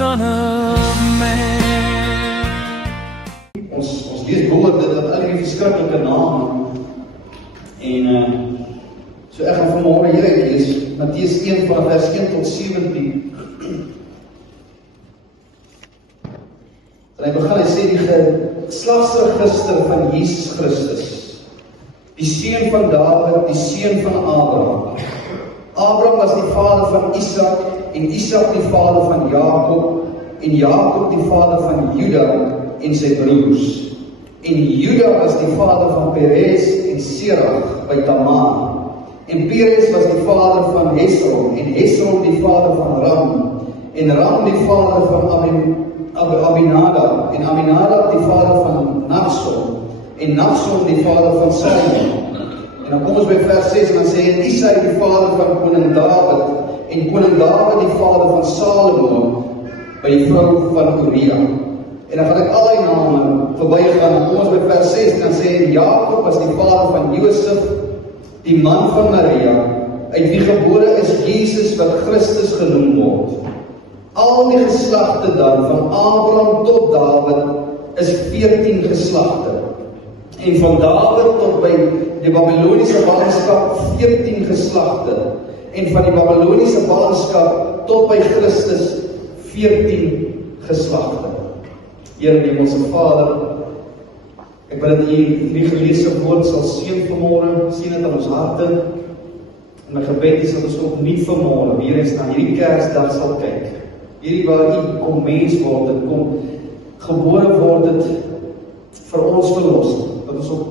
Son of Man. Ons lees woorde dat al die verskriklike name en so ek gaan vanmôre hier lees Matteus 1 van vers 1 tot 17. En hy begin, hy sê die geslagsregister van Jesus Christus, die seun van Dawid, die seun van Abraham. Abraham was die vader van Isak, en Isak die vader van Jakob, en Jakob die vader van Juda en sy broers. En Juda was die vader van Perez en Serach by Tamar. En Perez was die vader van Hesron, en Hesron die vader van Ram, en Ram die vader van Aminadab, en Aminadab die vader van Nachson, en Nachson die vader van Salmon. En dan kom ons by vers 6 en dan sê en Isai die vader van koning Dawid, en koning Dawid die vader van Salomo, by die vrou van Uria. En dan gaan ek al die name verbygaan, dan kom ons by vers 6 en dan sê en Jakob was die vader van Josef, die man van Maria, uit wie gebore is Jesus wat Christus genoem word. Al die geslagte dan, van Abraham tot Dawid, is 14 geslagte. En van Dawid tot by die Babyloniese ballingskap 14 geslagte. En van die Babyloniese ballingskap tot by Christus 14 geslagte. Here die Hemelse Vader, ek wil dat U hierdie geleesde woord sal seën vanmôre, sien dit aan ons harte. En my gebed is dat ons ook nie vanmôre weer eens na hierdie Kersdag sal kyk. Hierdie waar U kom mens word, dit kom gebore word, dit vir ons verlos, dat ons ook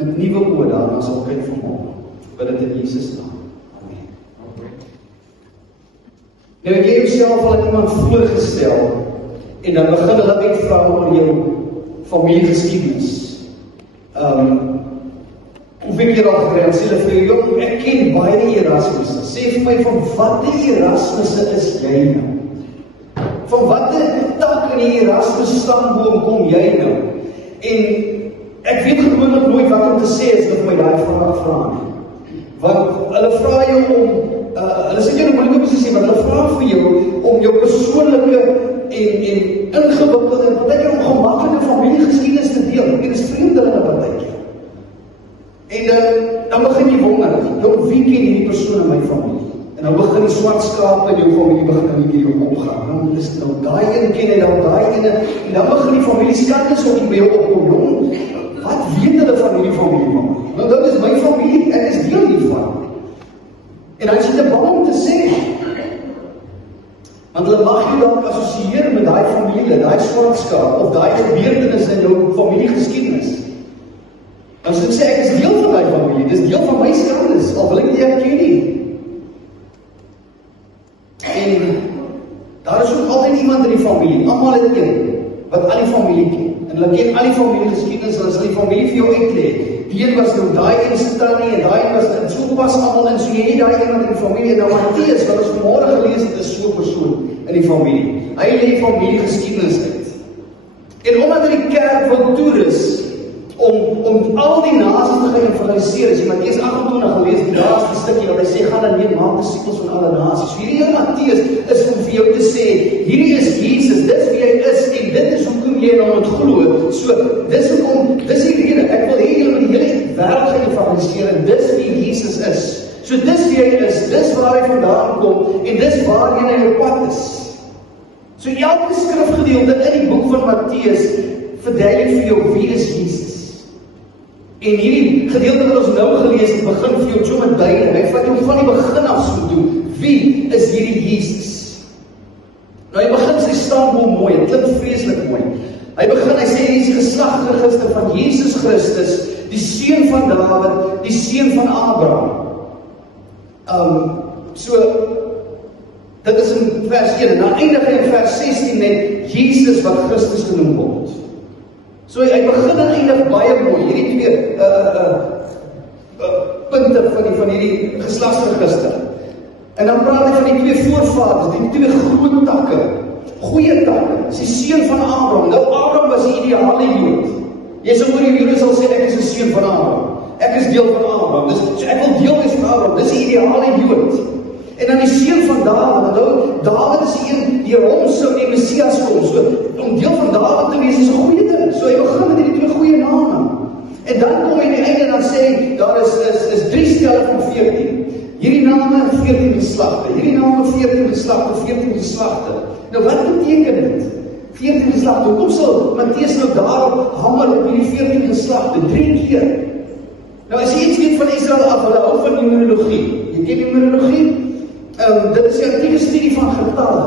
met nuwe oë daarna sal kyk vanmôre. Bid dit in Jesus naam. Amen. Nou ek het jouself al aan iemand voorgestel en dan begin hulle uitvra oor jou familiegeskiedenis. Hoeveel keer al gekry, sê hulle vir jou, ek ken baie die Erasmusse. Sê vir my, van wat die Erasmusse is jy nou? Van watter tak in die Erasmus stamboom kom jy nou? En ek weet gewoonlik nooit wat om te sê as hulle my daai vraag vra nie. Want hulle vra jou om, hulle sit jou in 'n moeilike posisie, want hulle vra vir jou om jou persoonlike en ingewikkelde en baie keer ongemaklike familiegeskiedenis te deel. En dit is vreemdelinge partytjie. En dan begin jy wonder, wie ken hierdie persoon in my familie? En dan begin die swart skape in jou familie begin in jou omgaan. Dan is nou daai een ken en dan daai ene. En dan begin die familieskandels ook by jou opkom. Wat weet hulle van hierdie familie man? Nou dit is my familie, ek is deel hiervan. En dan is dit bang om te sê. Want hulle mag jou dalk assosieer met daai familie, daai swart skaap of daai gebeurtenis in jou familiegeskiedenis. Dan sê ek is deel van daai familie, dis deel van my skandels, al wil ek nie erken nie. En daar is ook altyd iemand in die familie, almal het een, wat al die familie ken. En hulle ken al die familiegeskiedenis, hulle sal die familie vir jou uitlê. Die een was nou daai een se tannie en daai een was dit. So pas almal in, so jy het daai iemand in die familie. En nou Matteus, wat ons vanmôre gelees het, is so 'n persoon in die familie. Hy lê familiegeskiedenis uit. En omdat hy die kerk wil toerus, om al die nasies te geëvangeliseer, as jy Matteus 28 gelees, die laaste stukkie wat hy sê, gaan dan nie maak disippels van alle nasies. Hierdie een Matteus is om vir jou te sê, hierdie is Jesus, dis wie hy is, en dit is hoekom jy nou moet glo. So, dis hoekom, dis die rede, ek wil hê julle met die hele wêreld geëvangeliseer, en dis wie Jesus is. So dis wie hy is, dis waar hy vandaan kom, en dis waarheen hy op pad is. So elke skrifgedeelte in die boek van Matteus verduidelik vir jou wie is Jesus. En hierdie gedeelte wat ons nou gelees het, begin vir jou so met beide. Hy vat jou van die begin af so toe. Wie is hierdie Jesus? Nou hy begin sy stamboom mooi, dit klink vreeslik mooi. Hy begin, hy sê hier is die geslagsregister van Jesus Christus, die seun van Dawid, die seun van Abraham. So dit is in vers 1, en dan eindig hy in vers 16 met Jesus wat Christus genoem word. So hy begin en eindig baie mooi, hierdie twee punte van hierdie geslagsregister. En dan praat hy van die twee voorvaders, die twee groot takke, goeie takke, is die seun van Abraham. Nou Abraham was die ideale Jood. Jy sal oor die Jood sal sê, ek is 'n seun van Abraham. Ek is deel van Abraham. So ek wil deel wees van Abraham, dis die ideale Jood. En dan die seun van Dawid, Dawid is die een, die hom sou die Messias kom, so, om deel van Dawid te wees is 'n goeie ding, so hy begin met die 2 goeie name. En dan kom hy die einde en dan sê hy, daar is 3 stelle van 14. Hierdie name 14 geslagte, hierdie name 14 geslagte, 14 geslagte. Nou wat beteken dit? 14 geslagte, hoekom sal Matteus nou daarop hamer op hierdie 14 geslagte, 3 keer? Nou as jy iets weet van Israel af, hulle hou van numerologie. Jy ken numerologie? Dit is 'n antieke studie van getalle.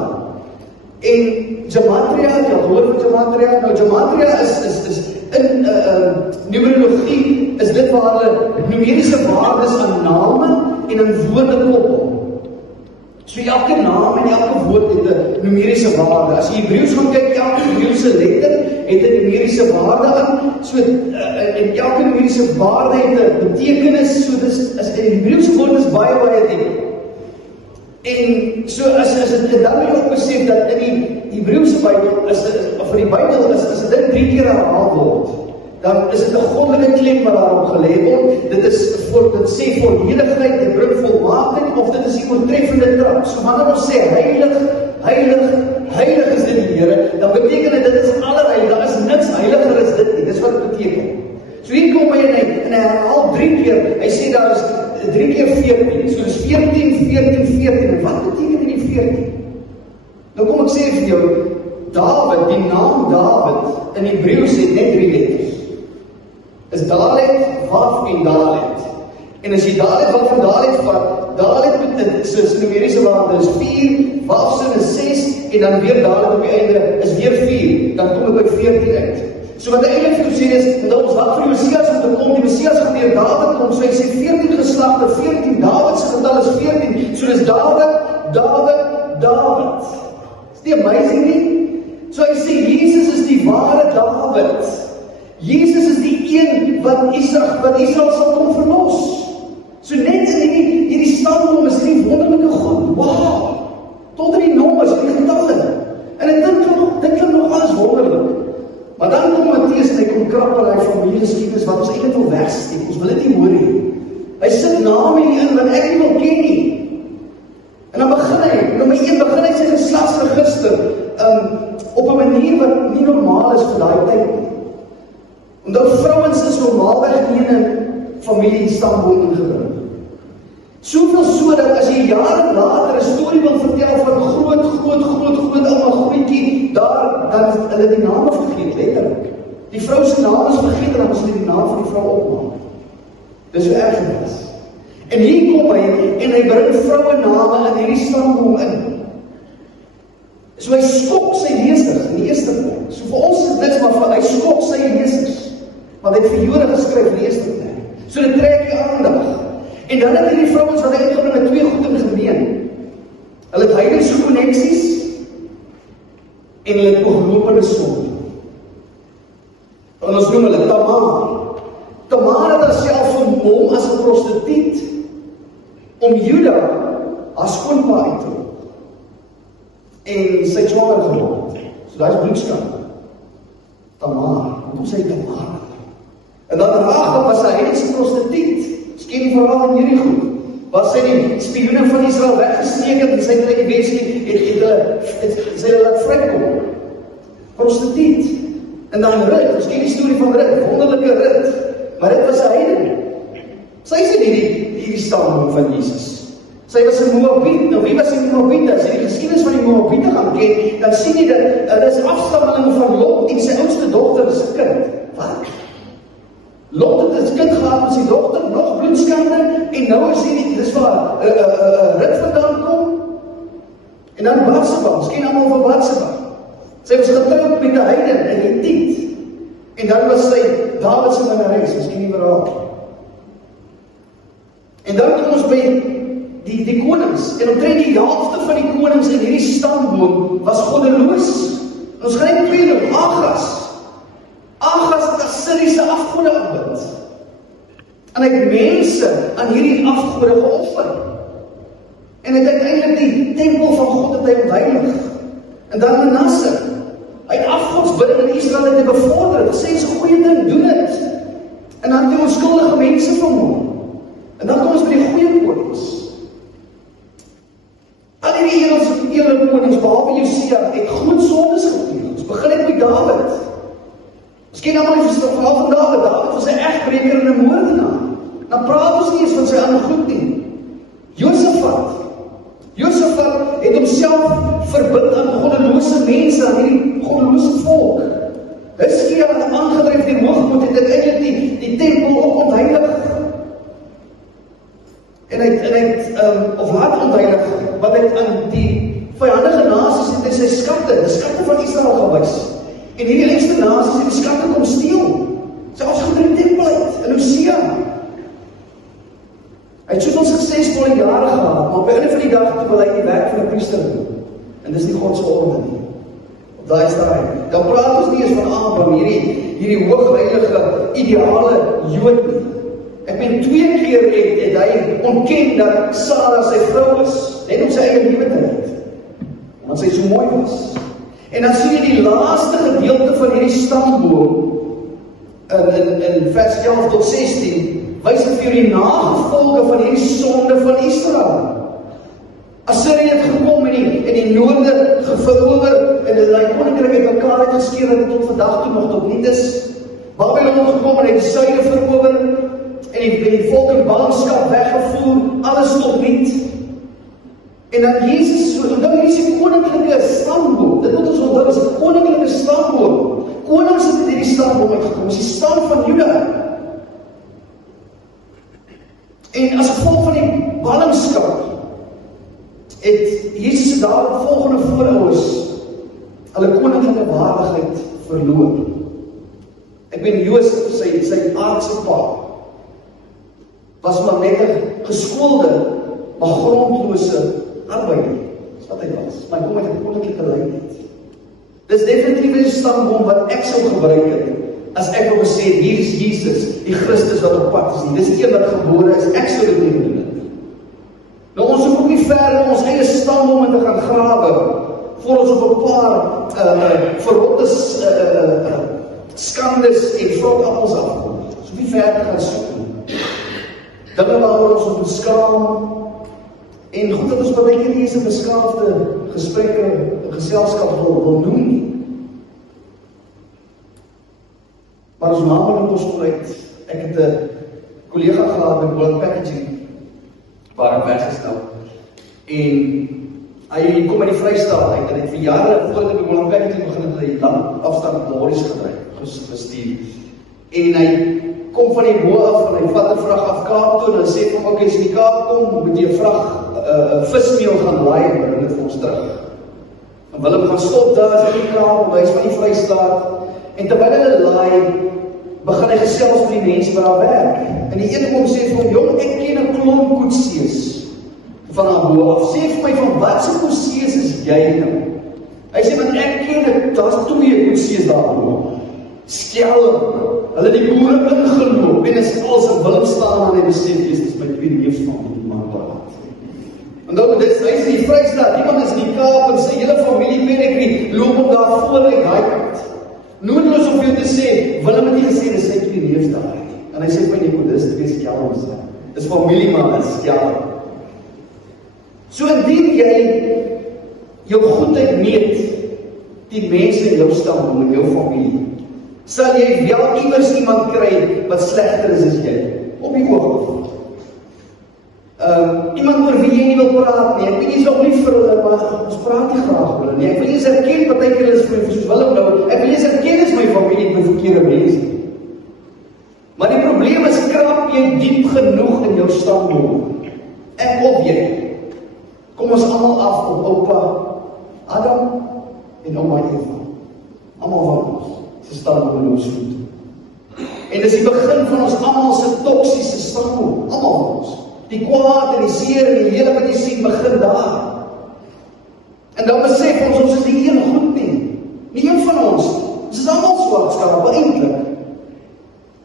En gematria, jy hoor van gematria, nou gematria is in numerologie is dit waar hulle numeriese waardes aan name en aan woorde koppel. So elke naam en elke woord het 'n numeriese waarde. As jy Hebreëus gaan kyk, elke Hebreëse letter het 'n numeriese waarde aan. So en elke numeriese waarde het 'n betekenis. So dis as die Hebreëse woord is baie diep. En so as dit dan jy ook besef dat in die Hebreëse Bybel of in die Bybel as dit 3 keer herhaal word, dan is dit 'n goddelike klem wat daarop gelê word. Dit sê volledigheid, dit bring volmaaktheid, of dit is die oortreffende trap. So wanneer ons sê heilig, heilig, heilig is dit die Here, dan beteken dit is allerheilig, daar is niks heiliger as dit nie. Dis wat dit beteken. So hier kom hy en hy herhaal 3 keer, hy sê daar is 3 keer 14, so dis 14, 14, 14, en wat beteken die 14? Nou kom ek sê vir jou, Dawid, die naam Dawid, in Hebreëus het net 3 letters. Is Dalet, Waf en Dalet. En as jy Dalet, Waf en Dalet vat, Dalet met soos numeriese waarde is 4, Waf is 6, en dan weer Dalet op die einde is weer 4, dan kom ek by 14 uit. So wat hy eintlik vir sê is, dat ons wat vir die Messias om te kom, die Messias gaan deur Dawid kom, so hy sê 14 geslagte, 14, Dawid se getal is 14, so dis Dawid. Is die amazing nie? So hy sê, Jesus is die ware Dawid. Jesus is die een wat Israel sal kom verlos. So net in hierdie stamboom is die wonderlike God. Wow! Tot in die nommers, die getalle. En dit klink nog alles wonderlik. Maar dan kom Matteus en hy kom krap oor hy familiegeskiedenis wat ons eintlik wil wegsteek. Ons wil dit nie hoor nie. Hy sit name in wat ek nie wil ken nie. En dan begin hy, nommer 1 begin hy sy geslagsregister op 'n manier wat nie normaal is vir daai tyd nie. Omdat vrouens is normaalweg nie in 'n familie stamboom ingebring. Soveel so dat as jy jare later 'n storie wil vertel van groot ouma grootjie, dan hulle die name vergeet, letterlik. Die vrou se naam is vergeet en dan moet hulle die naam van die vrou opmaak. Dis hoe erg dit is. En hier kom hy en hy bring vrouename in hierdie stamboom in. So hy skok sy lesers in die eerste plek. So vir ons is dit maar vir hy skok sy lesers. Want hy het vir Jode geskryf in die eerste plek. So dit trek die aandag. En dan het hierdie vrouens wat hy uitgebring met 2 goed in gemeen. Hulle het heidense koneksies en hulle het oorlopende sonde. En ons noem hulle Tamar. Tamar het haarself vermom as 'n prostituut om Juda haar skoonpa uit te loop. En sy het swanger geword. So daar is bloedskande. Tamar, hoekom sê hy Tamar? En dan Rahab was 'n heidense prostituut. Skien die verhaal in hierdie goed. Was sy die spioene van Israel weggesteek en sy het sy laat vrykom. Prostituut. En dan Rut, ons ken die storie van Rut, wonderlike Rut. Maar dit was 'n heiden. Sy is in hierdie stamboom van Jesus. Sy was 'n Moabiet. Nou wie was die Moabiete? As jy die geskiedenis van die Moabiete gaan ken, dan sien jy dat hulle is afstammeling van Lot en sy oudste dogter se kind. Wat? Lot het 'n kind gehad met sy dogter, nog bloedskande, en nou is hy dis waar Rut vandaan kom. En dan Batseba, miskien almal van Batseba. Sy was getroud met 'n heiden in Hittite. En dan was sy Dawid se minnares, miskien nie verhaal. En dan kom ons by die konings. En omtrent die helfte van die konings in hierdie stamboom was goddeloos. Ons gaan net twee Agas het Assiriese afgode aanbid. En hy het mense aan hierdie afgode geoffer. En hy het uiteindelik die tempel van God het hy ontheilig. En dan Manasse. Hy het afgodsbidding in Israel het bevorder. Hy sê, is 'n goeie ding, doen dit. En dan die onskuldige mense vermoor. En dan kom ons by die goeie konings. julle konings, behalwe Josia, het groot sondes gepleeg. Ons begin net met Dawid. Ons ken allemaal die verhaal van Dawid. Dawid was 'n egbreker en 'n moordenaar. Dan praat ons nie eens van sy ander goed nie. Josafat het homself verbind aan goddelose mense, aan hierdie goddelose volk. Hizkia het aangedryf die hoogmoed, het uiteindelik die tempel ook ontheilig. En hy of laat ontheilig, wat hy aan die vyandige nasies het sy skatte van Israel gewys. En hierdie leste nasies het die skatte kom steel. Selfs goed in die tempel uit, in Hosea. Hy het soos ons gesê volle jare gehad, maar op die einde van die dag toe wil hy die werk van 'n priester doen. En dis nie God se orde nie. Op daai stadium. Dan praat ons nie eens van Abraham, hierdie hoogheilige, ideale Jood nie. Ek meen 2 keer het hy ontken dat Sara sy vrou is, net om sy eie lewe te red. Want sy so mooi was. En dan sien jy die laaste gedeelte van hierdie stamboom in vers 11 tot 16, wys dit vir die nagevolge van hierdie sonde van Israel. Assirië het gekom en die noorde verower en die koninkryk het mekaar uitgeskeer en tot vandag toe nog tot niet is. Babylon gekom en het die suide verower en die volk in ballingskap weggevoer, alles tot niet. En dan Jesus, onthou hier is die koninklike stamboom. Dit moet ons onthou, is die koninklike stamboom. Konings het in die stamboom uitgekom, is die stam van Juda. En as gevolg van die ballingskap het Jesus daar volgende voorouers hulle koninklike waardigheid verloor. Ek meen Josef, sy aardse pa, was maar net 'n geskoolde, maar grondlose arbeider. Dis wat hy was. Maar hy kom met 'n koninklike lynheid. Dis definitief 'n stamboom wat ek sou gebruik het, as ek wil sê, hier is Jesus, die Christus wat op pad is nie. Dis die een wat gebore is, ek sou dit nie doen het. Nou ons hoef ook nie ver om ons eie stambome te gaan grawe, voor ons op 'n paar verrotte skandes en vrootappels afkom. Ons hoef nie ver te gaan soek nie. Dinge waaroor ons moet skaam, en goed dat ons baie keer nie eens 'n beskaafde gesprekke, 'n geselskap wil noem nie. Maar ons maak in ons uit. Ek het 'n kollega gehad met World Packaging, waar ek weggestel. En hy kom uit die Vrystaat uit, en het vir jare voordat ek by World Packaging begin het, hy lang afstand lorries gestuur. En hy kom van die boer af, en hy vat 'n vrag af Kaap toe, en hy sê vir hom, as jy in die Kaap kom, moet jy 'n vrag vismeel gaan laai, en bring dit vir ons terug. En Willem gaan stop daar, is in die Kaap, hy is van die Vrystaat, en terwyl hulle laai, begin hy gesels met die mense wat daar werk. En die een kom sê vir hom, jong, ek ken 'n klomp koetsies van haar boer af. Sê vir my, van wat se koetsies is jy nou? Hy sê, want ek ken, daar's 2 koetsies daar boer. Skelm, hulle die boere ingeloop, en is als 'n Willem staan en hy besef, dis my 2 neefs van die man praat. En dan, hy is in die Vrystaat, iemand is in die Kaap, en sy hele familie, weet ek nie, loop om daar voor uit daai kant. Noodloos om jou te sê, Willem het nie gesê, dis sy 2 neefs daar. En hy sê vir Nico, dis 2 skelms. Dis familie man, dis skelm. So indien jy jou goedheid meet, die mense in jou stam, in jou familie, sal jy wel iewers iemand kry wat slegter is as jy, op die oog. Iemand oor wie jy nie wil praat nie, ek weet jy is ook lief vir hulle, maar ons praat nie graag oor hulle nie, ek wil jy erken wat ek is vir my, soos Willem nou, ek wil jy erken is my familie, my verkeerde mense. Maar die probleem is, krap jy diep genoeg in jou stamboom, ek of jy. Kom ons allemaal af op oupa Adam en oma Eva, allemaal van ons. Sy stamboom in ons voet. En dis die begin van ons almal se toksiese stamboom, almal van ons. Die kwaad en die seer en die hele wat jy sien begin daar. En dan besef ons is nie een goed nie. Nie een van ons. Ons is almal swart skarpe eintlik.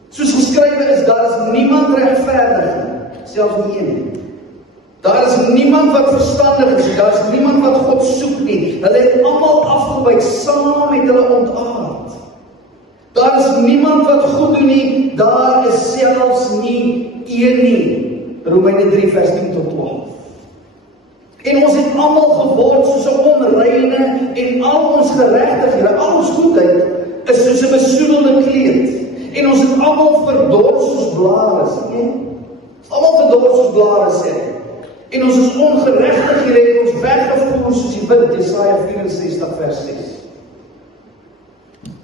Soos geskrywe is, daar is niemand regverdig nie, selfs nie een nie. Daar is niemand wat verstandig is, daar is niemand wat God soek nie. Hulle het almal afgewyk, saam met hulle ontaard. Daar is niemand wat goed doen nie, daar is selfs nie een nie. Romeine 3 vers 10 tot 12. En ons het almal geword soos 'n onreine en al ons geregtighede, al ons goedheid is soos 'n besoedelde kleed. En ons het almal verdor soos blare, sien? Almal verdor soos blare sê. En ons is ongeregtighede het ons weggevoer soos die wind, Jesaja 64 vers 6.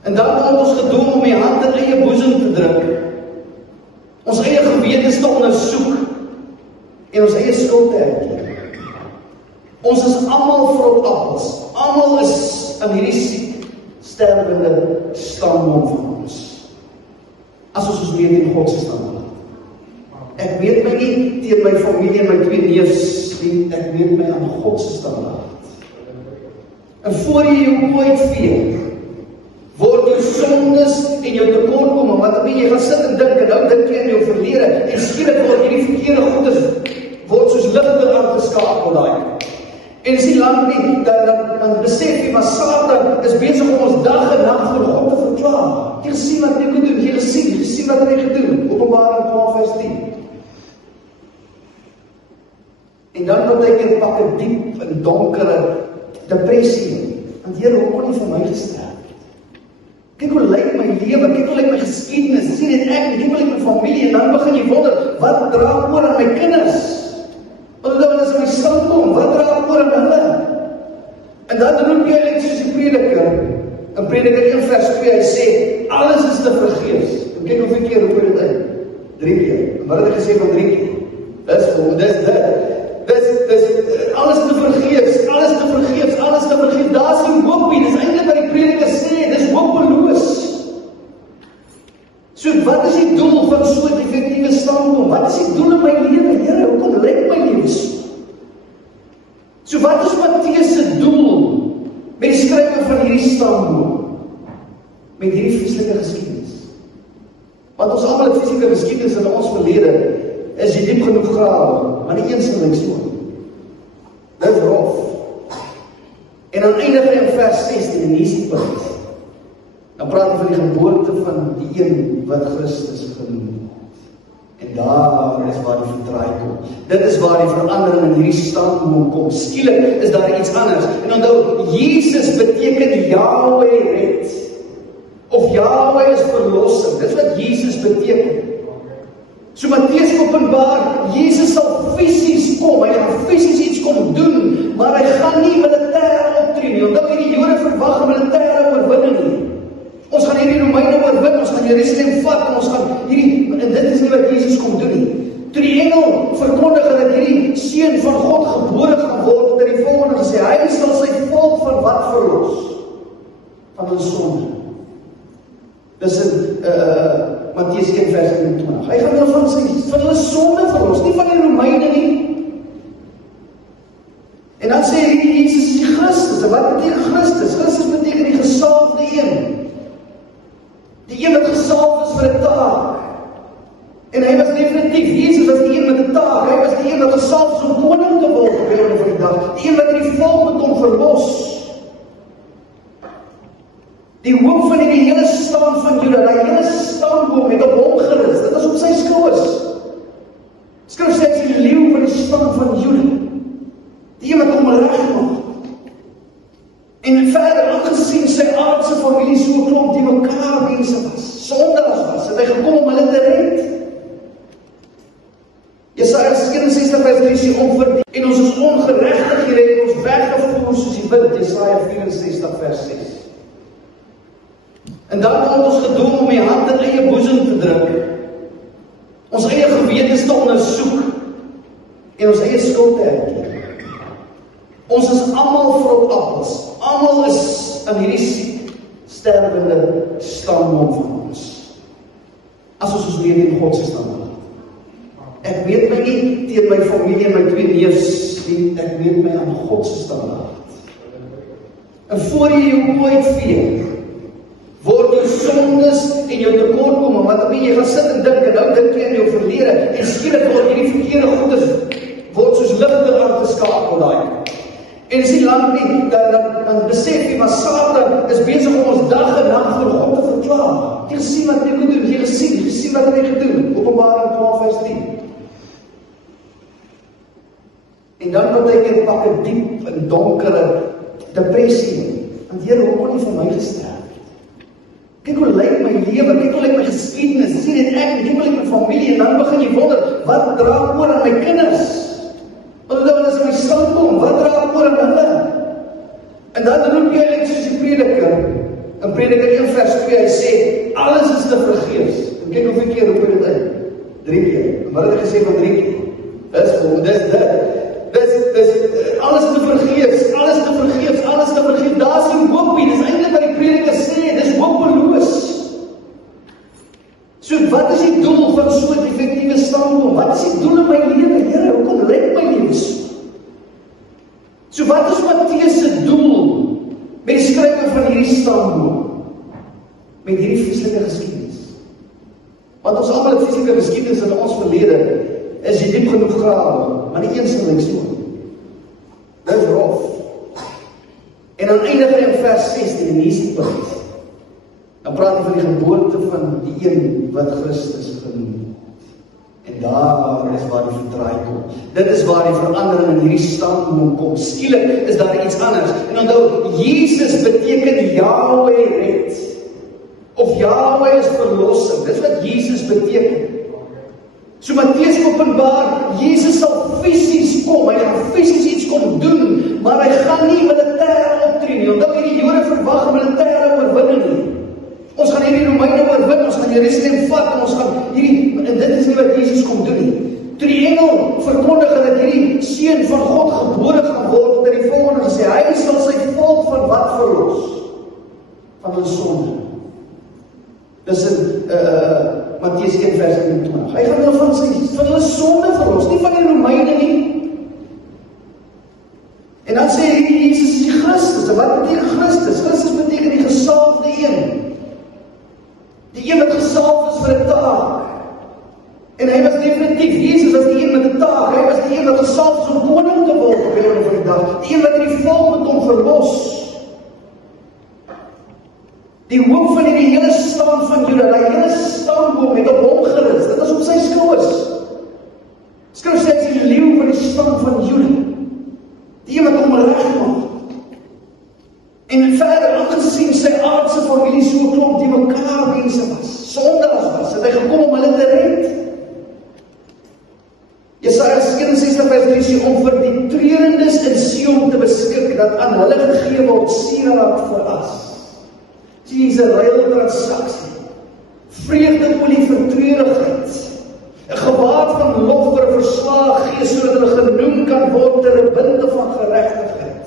En dan word ons gedwing om die hand in eie boesem te druk. Ons eie gewete te ondersoek en ons eie skuld te erken. Ons is almal vrotappels. Almal is in hierdie siek, sterwende stamboom van ons. As ons weet in God se standaard. Ek weet my nie teen my familie en my twee neefs nie, ek weet my aan God se standaard. En voor jy jou uitvee, word jou sondes en jou tekortkomme, want jy gaan sit en dink, en nou dink jy in jou verlede, en skielik word hierdie verkeerde goedes, word soos ligte aangeskakel daai. En as die land nie, dan besef jy, maar Satan is besig om ons dag en nacht voor God te verklaar. Jy gesien wat hy moet doen, jy gesien wat hy gedoen, Openbaring 12 vers 10. En dan wat hy keer pak 'n diep en donkere depressie, want Here, hoe kon jy vir my gesterf? Kyk hoe lyk my lewe, kyk hoe lyk my geskiedenis, sien dit ek, kyk hoe lyk my familie, en dan begin jy wonder, wat dra oor aan my kinders? Want dan is my standpunt, wat dra oor aan hulle? En dan roep jy net soos die prediker, in Prediker 1 vers 2, hy sê, alles is te vergeefs. En kyk hoeveel keer roep hy dit uit? 3 keer. En wat het hy gesê van 3 keer? Dis alles te vergeefs, alles te vergeefs, alles te vergeefs. Daar is die hoop nie, dis eintlik wat die prediker sê, dis hopeloos. So wat is die doel van so 'n effektiewe standpunt? Wat is die doel in my lewe? Here, hoekom lyk my lewe so? So wat is Matteus se doel met die skrywe van hierdie standpunt? Met hierdie vreeslike geskiedenis? Want ons almal het fisieke geskiedenis in ons verlede, is jy diep genoeg grawe, maar die eens lyk so. Dit is rof. En dan eindig hy in vers 16 in hierdie punt. Dan praat hy van die geboorte van die een wat Christus genoem het. En daar is waar die verdraai kom. Dit is waar die verandering in hierdie standpunt kom. Skielik is daar iets anders. En onthou, Jesus beteken Yahweh red. Of Yahweh is verlossing. Dit is wat Jesus beteken. So Matteus openbaar, Jesus sal fisies kom, hy gaan fisies iets kom doen, maar hy gaan nie militêr optree nie. Onthou die Jode verwag 'n militêre oorwinning nie. Ons gaan hierdie Romeine oorwin, ons gaan Jerusalem vat, en ons gaan hierdie, en dit is nie wat Jesus kom doen nie. Toe die engel verkondig dat hierdie seun van God gebore gaan word, het hy die volgende gesê, hy sal sy volk van wat verlos? Van hulle sonde. Dis in Matteus 1 vers 21. Hy gaan hulle van hulle sonde verlos, nie van die Romeine nie. En dan sê hy, Jesus is die Christus. En wat beteken Christus? Christus beteken die gesalfde een. Die een wat gesalf is vir 'n taak. En hy was definitief, Jesus was die een met 'n taak. Hy was die een wat gesalf is om koning te word op die einde van die dag. Die een wat die volk met hom verlos. Die hoop van die hele stam van Juda, die hele stamboom het op hom gerus. Dit was op sy skouers. Skrif sê hy is die leeu van die stam van Juda. Die een wat hom regmaak. En verder, aangesien sy aardse familie so klomp die mekaar mense was, sondaars was, het hy gekom om hulle te red. Jesaja 61 vers 3 sê onverdien, en ons is ongeregtighede het ons weggevoer soos die wind, Jesaja 64 vers 6. En dan word ons gedwing om die hand in eie boesem te druk, ons eie gewete te ondersoek, en ons eie skuld te erken. Ons is almal vrotappels, almal is in hierdie siek, sterwende stamboom van ons. As ons weet in God se standaard. Ek weet my nie teen my familie en my twee neefs nie, ek weet my aan God se standaard. En voor jy jou uitvee, word jou sondes en jou tekortkomme, want jy gaan sit en dink, en nou dink jy in jou verlede, en skielik word hierdie verkeerde goedes, word soos ligte aangeskakel daai. En as die land nie, dan besef jy, maar Satan is besig om ons dag en nacht voor God te verklaar. Jy gesien wat hy moet doen, jy gesien wat hy gedoen, Openbaring 12 vers 10. En dan partykeer pak ek diep en donkere depressie. Want Here, hoe kon nie vir my gesterf? Kyk hoe lyk my lewe, kyk hoe lyk my geskiedenis, sien dit ek, kyk hoe lyk my familie, en dan begin jy wonder, wat dra oor aan my kinders? Want dan as my skuld kom, wat dra oor aan hulle? En dan roep jy uit soos die prediker, in Prediker 1 vers 2, hy sê, alles is te vergeefs. En kyk hoeveel keer roep hy dit uit? 3 keer. En wat het hy gesê van 3 keer? Dis alles te vergeefs, alles te vergeefs, alles te vergeefs. Daar is die hoopie, dis eintlik wat die prediker sê, dis hopeloos. So wat is die doel van so 'n effektiewe standpunt? Wat is die doel in my lewe? Here, hoekom lyk my lewe so? So wat is Matteus se doel met die skrywe van hierdie standpunt? Met hierdie vreeslike geskiedenis? Want ons almal het vreeslike geskiedenis in ons verlede, is jy diep genoeg grawe, maar nie eens lyk so. Dit is rof. En dan eindig hy in vers 16 in hierdie punt. Dan praat hy van die geboorte van die een wat Christus genoem het. En daar is waar die verdraai kom. Dit is waar die verandering in hierdie standpunt kom. Skielik is daar iets anders. En onthou, Jesus beteken Yahweh red. Of Yahweh is verlossing. Dit is wat Jesus beteken. So Matteus openbaar, Jesus sal fisies kom, hy gaan fisies iets kom doen, maar hy gaan nie militêr optree nie. Onthou, die Jode verwag militêre oorwinning nie. Ons gaan hierdie Romeine oorwin, ons gaan Jerusalem vat, en ons gaan hierdie, en dit is nie wat Jesus kom doen nie. Toe die engel verkondig dat hierdie seun van God gebore gaan word, het hy die volgende gesê, hy sal sy volk van wat verlos? Van hulle sonde. Dis in Matteus 1 vers 21. Hy gaan hulle van hulle sonde verlos, nie van die Romeine nie. En dan sê hy, Jesus is die Christus. En wat beteken Christus? Christus beteken die gesalfde een. Die een wat gesalf is vir 'n taak. En hy was definitief, Jesus was die een met 'n taak. Hy was die een wat gesalf is om koning te word op die einde van die dag. Die een wat die volk met hom verlos. Die hoop van die hele stam van Juda, die hele stamboom het op hom gerus. Dit is op sy skouers. Skryf sê hy is die leeu van die stam van Juda. Die een wat hom reg maak. En verder, aangesien sy aardse familie so klomp die mekaar mense was, sondaars was, het hy gekom om hulle te red. Jesaja 61 vers 3 sê om vir die treurendes in Sion te beskik, dat aan hulle gegee word sieraad vir as. Sien, is 'n ruiltransaksie. Vreugdeolie vir treurigheid. 'n gewaad van lof vir 'n verslae gees, sodat hulle genoem kan word ter 'n binde van geregtigheid.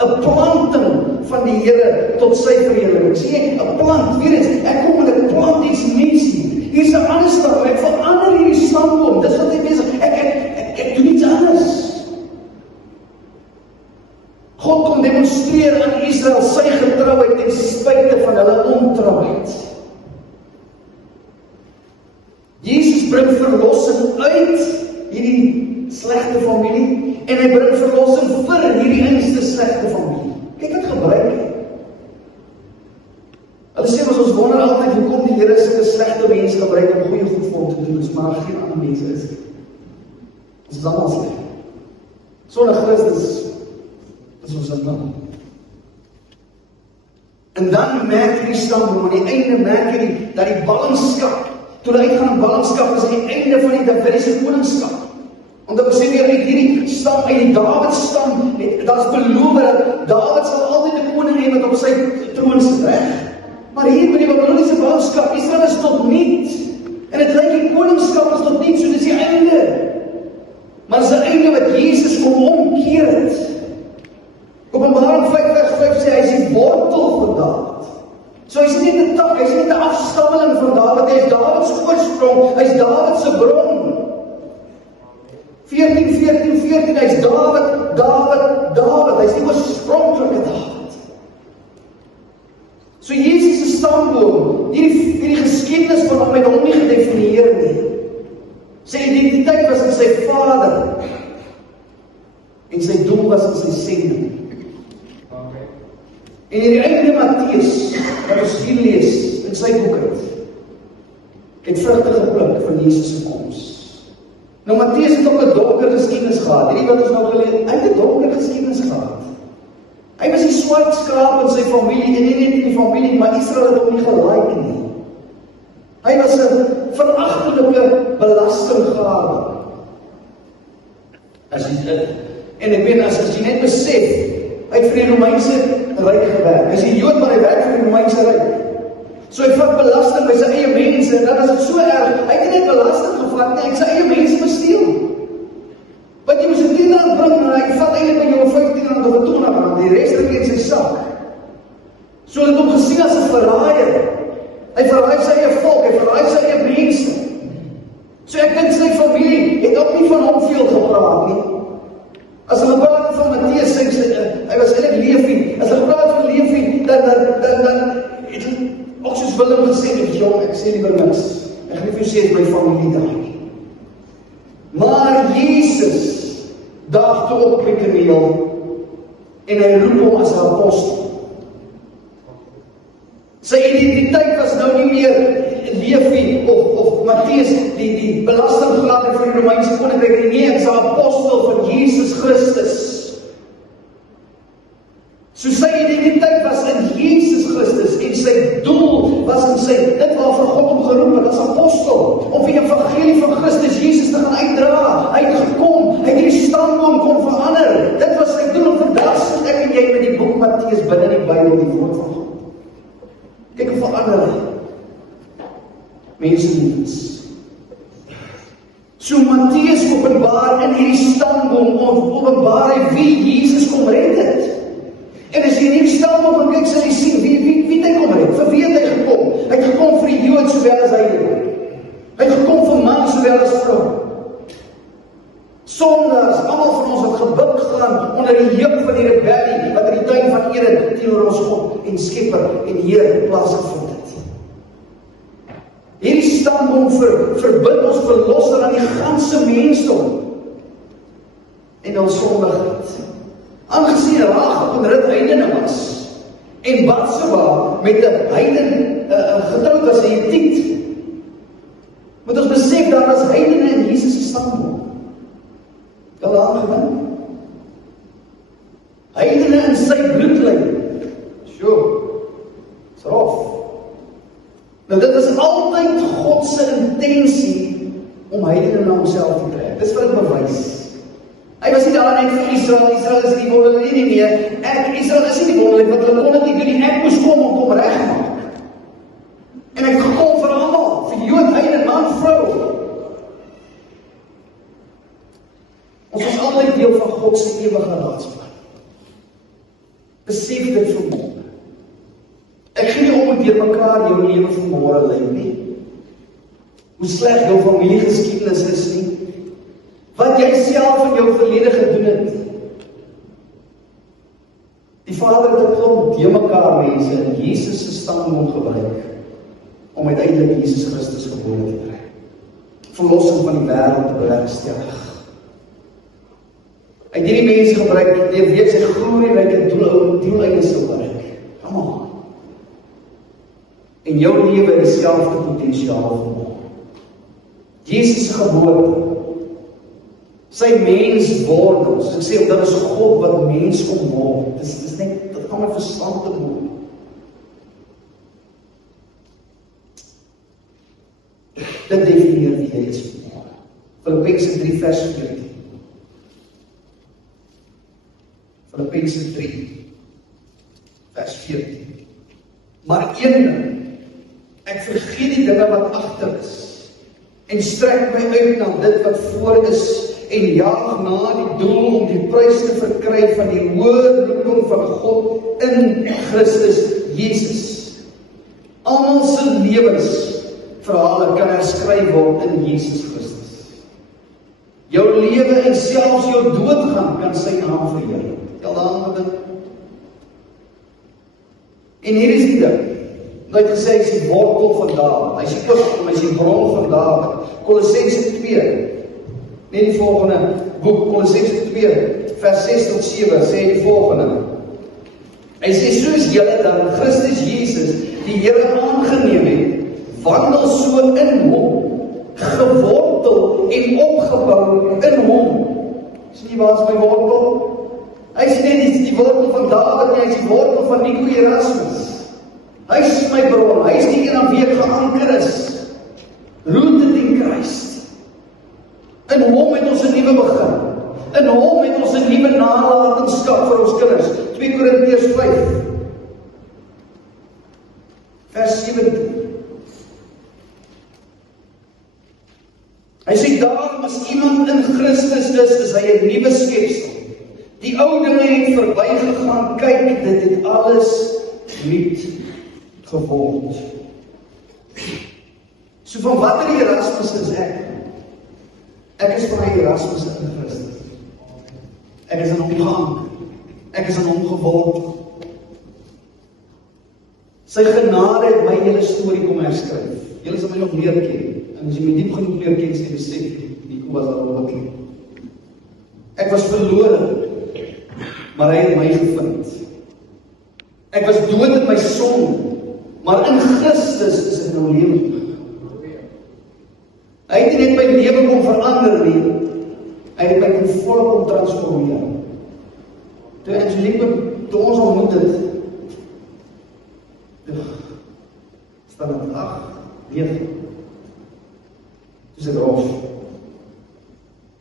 'n planting van die Here tot sy verheerliking. Sien jy, 'n plant, weer eens, ek kom en ek plant iets nuuts hier. Hier is 'n ander stap, ek verander hierdie standpunt. Dis wat hy besig. Ek doen iets anders. God kom demonstreer aan Israel sy getrouheid ten spyte van hulle ontrouheid. Jesus bring verlossing uit hierdie slegte familie en hy bring verlossing vir hierdie enigste slegte familie. Kyk wat gebruik hy. Hulle sê ons wonder altyd hoekom die Here sulke slegte mense gebruik om goeie goed vir hom te doen, maar geen ander mense is nie. Ons is almal sleg. Sonder Christus is ons dit nou. En dan merk hierdie standpunt, aan die einde merk jy dat die ballingskap, toe hy uitgaan in ballingskap, is die einde van die Davidiese koningskap. Want dan sê weer uit hierdie stam, uit die Dawid stam, dat is beloof dat Dawid sal altyd 'n koning hê wat op sy troon sit, reg? Maar hier met die Babyloniese ballingskap, Israel is tot niet. En dit lyk die koningskap is tot niet, so dis die einde. Maar dis die einde wat Jesus kom omkeer het. Openbaring 5 vers 5 sê, hy is die wortel van Dawid. So hy is nie net 'n tak, hy is nie 'n afstammeling van Dawid, hy is Dawid se oorsprong, hy is Dawid se bron. 14, hy is Dawid, hy is die oorspronklike Dawid. So Jesus se stamboom, hierdie geskiedenis van hom met hom nie gedefinieer nie. Sy identiteit was in sy vader, en sy doel was in sy sending. En in die einde Matteus, wat ons hier lees, in sy boek het vrugte gepluk van Jesus se koms. Nou Matteus het ook 'n donker geskiedenis gehad. Hierdie wat ons nou geleer, hy het 'n donker geskiedenis gehad. Hy was die swart skaap in sy familie, en nie net in die familie, maar Israel het hom nie gelike nie. Hy was 'n veragtelike belastinggawer. En ek weet, as jy net besef, hy het vir die Romeinse ryk gewerk. Hy is 'n Jood, maar hy werk vir die Romeinse ryk. So hy vat belasting by sy eie mense, en dan is dit so erg, hy het nie net belasting gevat, hy het sy eie mense besteel. Want jy moes 'n 10 rand bring, en hy vat eintlik by jou 15 rand of 20 rand, die res het in sy sak. So hulle het hom gesien as 'n verraaier. Hy verraai sy eie volk, hy verraai sy eie mense. So ek dink sy familie het ook nie van hom veel gepraat nie. As hulle praat van Matteus, hy was eintlik Levi. As hulle praat van Levi, dan het hulle ook soos Willem gesê, jong, ek sê liever niks. Ek gaan nie vir jou sê, my familie daar nie. Maar Jesus daag toe op die kaneel, en hy roep hom as 'n apostel. Sy identiteit was nou nie meer Levi of Matteus, die belastinggelater vir die Romeinse koninkryk nie, hy's 'n apostel van Jesus Christus. So sy identiteit was in Jesus Christus, en sy doel was in dit waarvoor God hom geroep het as apostel, om die evangelie van Christus Jesus te gaan uitdra. Hy het gekom, hy het die standpunt kom verander. Dit was sy doel, en vandag sit ek en jy met die boek Matteus binne die Bybel, die woord van God. Kyk hoe verander mense lewens. So Matteus openbaar in hierdie stamboom, openbaar hy wie Jesus kom red het. En as jy in die stamboom gaan kyk, sal jy sien wie het hy kom red. Vir wie het hy gekom? Hy het gekom vir die Jood sowel as heilige. Hy het gekom vir man sowel as vrou. Sondaars, almal van ons het gebuk gaan onder die juk van die rebellie wat in die tuin van Eden teenoor ons God en Skepper en Heer plaasgevind het. Hierdie stamboom verbind ons verlosser aan die ganse mensdom en ons sondigheid. Aangesien Rahab en Rut heidene was en Batseba met 'n heiden getroud was, 'n Hetiet, moet ons besef daar was heidene in Jesus se stamboom. Hulle aangewin. Heidene in sy bloedlyn. Sjoe, is rof. Nou dit is altyd God se intensie om heidene na homself te trek. Dis wat dit bewys. Hy was nie daar net vir Israel is die wonderlike nie meer. Israel is nie die wonderlike, want hulle kon dit nie doen nie. Ek moes kom om hom regmaak. En ek gekom vir almal, vir Jood, heiden, man, vrou. Ons is altyd deel van God se ewige raadsplan. Besef dit vanmôre. Ek gee nie om met deur mekaar jou lewe vanmôre lei nie. Hoe sleg jou familiegeskiedenis is nie. Wat jy self in jou verlede gedoen het. Die Vader het 'n klomp de mekaar mense in Jesus se stamboom gebruik om uiteindelik Jesus Christus gebore te kry. Verlossing van die wêreld te bewerkstellig. Hy het hierdie mense gebruik, die weet sy glorieryke doeleindes te bereik. Come on. En jou lewe het dieselfde potensiaal vermoë. Jesus se geboorte, sy menswording, soos ek sê, dat is God wat mens kom word. Dis net, dat kan my verstand te word. Dit definieer wie jy is vanmôre. Filippense 3 vers 14. Filippense 3 vers 14. Maar een ding, ek vergeet die dinge wat agter is en strek my uit na dit wat voor is en jaag na die doel om die prys te verkry van die hoë roeping van God in Christus Jesus. Almal se lewensverhale kan herskryf word in Jesus Christus. Jou lewe en selfs jou doodgaan kan sy naam verheerlik. Tel daaraan gedink. En hier is die ding. Nou het gesê, hy is die wortel van Dawid. Hy is die oorspring, hy is die bron van Dawid. Kolossense 2. Net die volgende boek, Kolossense 2, vers 6 tot 7, sê die volgende. Hy sê, soos julle dan Christus Jesus, die Here aangeneem het, wandel so in hom, gewortel en opgebou in hom, Sien jy waar is my wortel? Hy is nie die wortel van Dawid nie, hy is die wortel van Nico Erasmus. Hy is my bron, hy is die een aan wie ek geanker is. Rooted in Christ. In hom het ons 'n nuwe begin. In hom het ons 'n nuwe nalatenskap vir ons kinders. 2 Korintiërs 5. Vers 17. Hy sê, daarom as iemand in Christus is hy 'n nuwe skepsel. Die ou dinge het verbygegaan, kyk, dit het alles nuut geword. So van watter Erasmus is ek? Ek is van die Erasmus in Christus. Ek is in hom geanker. Ek is in hom gewortel. Sy genade het my hele storie kom herskryf. Julle sal my nog meer ken. En as jy my diep genoeg leer ken, sê jy besef, Nico was daar ook nie. Ek was verlore, maar hy het my gevind. Ek was dood in my sonde, maar in Christus is ek nou lewend. Hy het nie net my lewe kom verander nie, hy het my kom volle kom transformeer. Toe Angelique, toe ons ontmoet het, staan het 8, 9. Toe ek rof.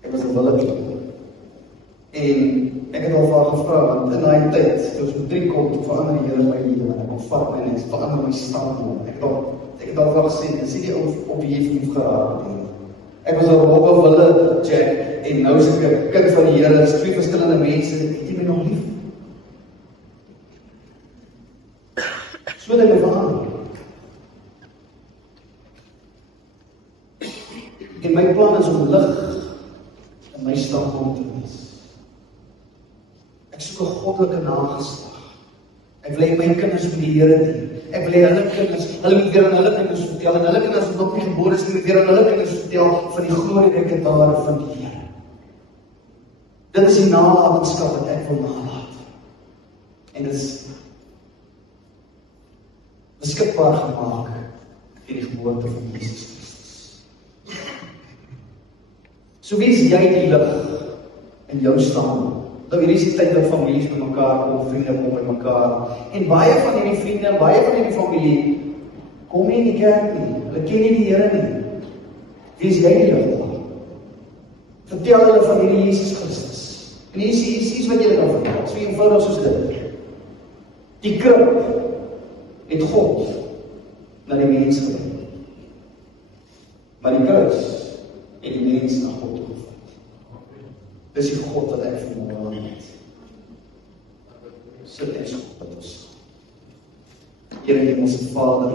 Ek was 'n willetjie. En ek het al vir haar gevra, want in daai tyd, toe ons matriek kom, verander die Here my lewe, en ek ontvat my net, verander my standpunt. Ek het al vir haar gesê, dis nie die op wie jy lief geraak nie. Ek was 'n rowwe wille Jack, en nou is ek 'n kind van die Here, is 2 verskillende mense, het jy my nog lief? So het ek my verander. En my plan is om lig in my standpunt te wees. Ek soek 'n goddelike nageslag. Ek wil hê my kinders moet die Here dien. Ek wil hê hulle kinders, hulle moet weer aan hulle kinders vertel, en hulle kinders wat nog nie gebore is, moet weer aan hulle kinders vertel van die glorieryke dade van die Here. Dit is die nalatenskap wat ek wil nalaat. En dit is beskikbaar gemaak in die geboorte van Jesus Christus. So wie is jy die lig in jou staan? Nou hierdie is die tyd dat families by mekaar kom, vriende kom by mekaar. En baie van hierdie vriende, baie van hierdie familie kom nie in die kerk nie. Hulle ken nie die Here nie. Wie is jy die lig? Vertel hulle van hierdie Jesus Christus. En hier is wat julle kan vertel. So eenvoudig soos dit. Die krib het God na die mens gebring. Maar die kruis het die mens na God toegevat. Dis die God wat ek vir my het. Sit en so God wat ons. Here, ons Vader,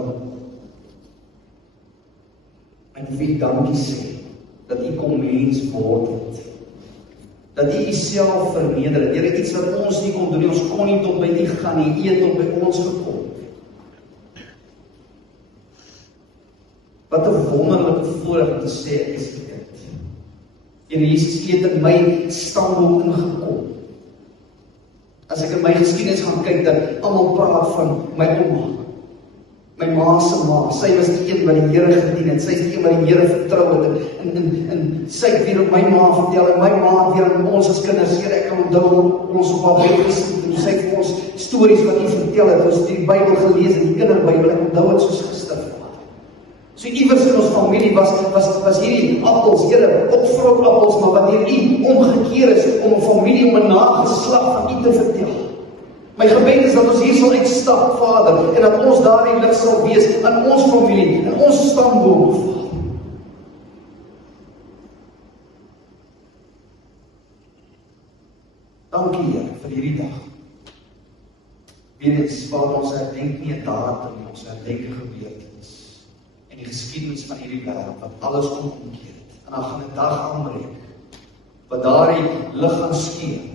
ek wil dankie sê, dat U kom mens word het. Dat U Uself verneder het. Here, iets wat ons nie kon doen nie, ons kon nie tot by U gaan nie, U het tot by ons gekom. Wat 'n wonderlike voorreg om te sê ek is gered. Here Jesus, U het in my stamboom ingekom. As ek in my geskiedenis gaan kyk, dat almal praat van my ouma. My ma se ma, sy was die een wat die Here gedien het, sy is die een wat die Here vertrou het, en sy het weer op my ma vertel, en my ma weer aan ons as kinders, Here, ek kan onthou, ons op haar bed gesit, en sy het vir ons stories wat U vertel het, ons het die Bybel gelees, en die kinderbybel, ek onthou het soos gister. So iewers in ons familie was hierdie appels, Here, ook vrot-appels, maar wat deur U omgekeer is, om 'n familie, om 'n nageslag van U te vertel. My gebed is dat ons hier sal uitstap, Vader, en dat ons daardie lig sal wees aan ons familie, in ons stamboom. Dankie, Here, vir hierdie dag. Weer eens, Vader, ons herdenk nie 'n datum nie, ons herdenk 'n gebeurtenis. En die geskiedenis van hierdie wêreld, wat alles omgekeer het. En dan gaan 'n dag aanbreek, wat daardie lig gaan skeen.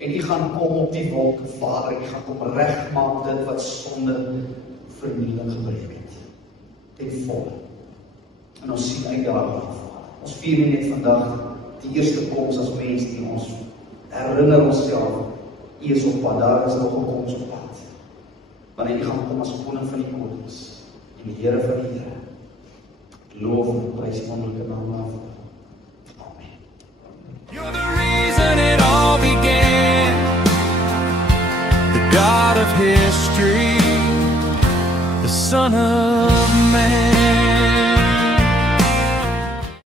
En U gaan kom op die wolke, Vader, U gaan kom regmaak dit wat sonde vernieling gebreek het. Ten volle. En ons sien uit daarna, Vader. Ons vier nie net vandag die eerste koms as mens die ons herinner onsself, U is op pad, daar is nog 'n koms op pad. Wanneer U gaan kom as koning van die konings en die Here van die Here. Loof en prys die wonderlike naam van. Amen. You're the reason history, the Son of Man.